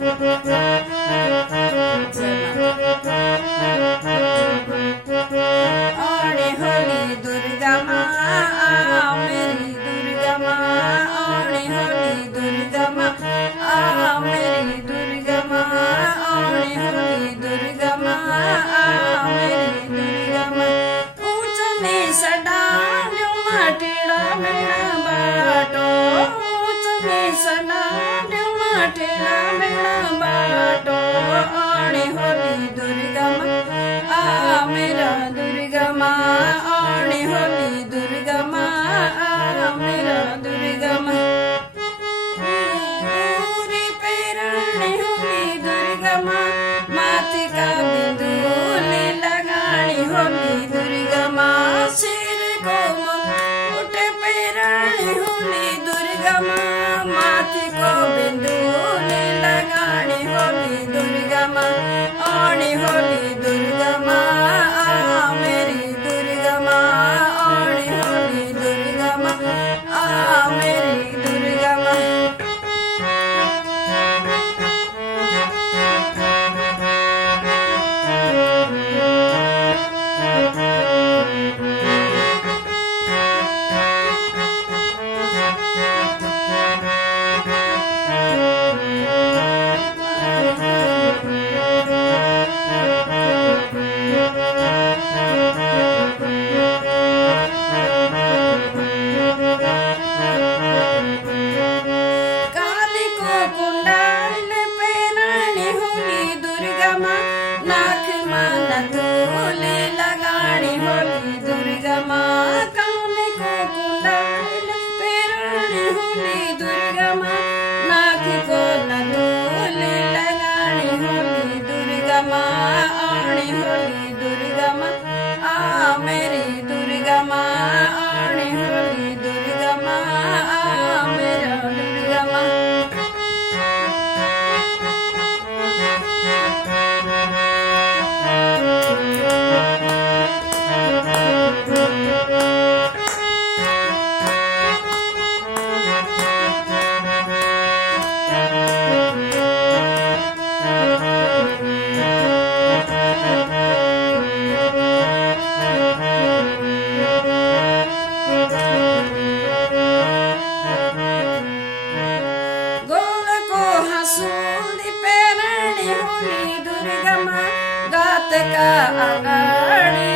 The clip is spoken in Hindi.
ओणे होली दुर्गा माँ मेरी दुर्गा माँ, ओणे होली दुर्गा माँ मेरी दुर्गा माँ, ओणे होली दुर्गा माँ मेरी दुर्गा माँ। ऊंच नीच डांडियो माटेड़ा मेरा बाटो, ऊंच नीच डांडियो माटेड़ा मेरा बाटो, ओणे होली दुर्गा माँ मेरा दुर्गा माँ, ओणे होली दुर्गा माँ मेरा दुर्गा माँ। पूरी पैराणी होली दुर्गा माँ, माथे का बिंदुली लगानी होली दुर्गा माँ, सिर को मुकुट पैरानी होली दुर्गा माँ, माथे को बिंदुली लगानी होली दुर्गा माँ, ओणे होली दुर्गा माँ मेरी दुर्गा माँ, ओणे होली दुर्गा माँ मेरी दुर्गा माँ। काली को कुंडल पहनानी होली दुर्गा माँ, नाक माला तोले लगानी होली दुर्गा माँ, काली को कुंडल पहनानी होली दुर्गा माँ, नाक को तोले लगानी होली दुर्गा माँ, ओणे होली दुर्गा माँ मेरी दुर्गा माँ, ओणे होली दुर्गा माँ मेरा दुर्गा माँ। गोल को हंसूली पैरानी होली दुर्गा माँ, गात का आंगड़ी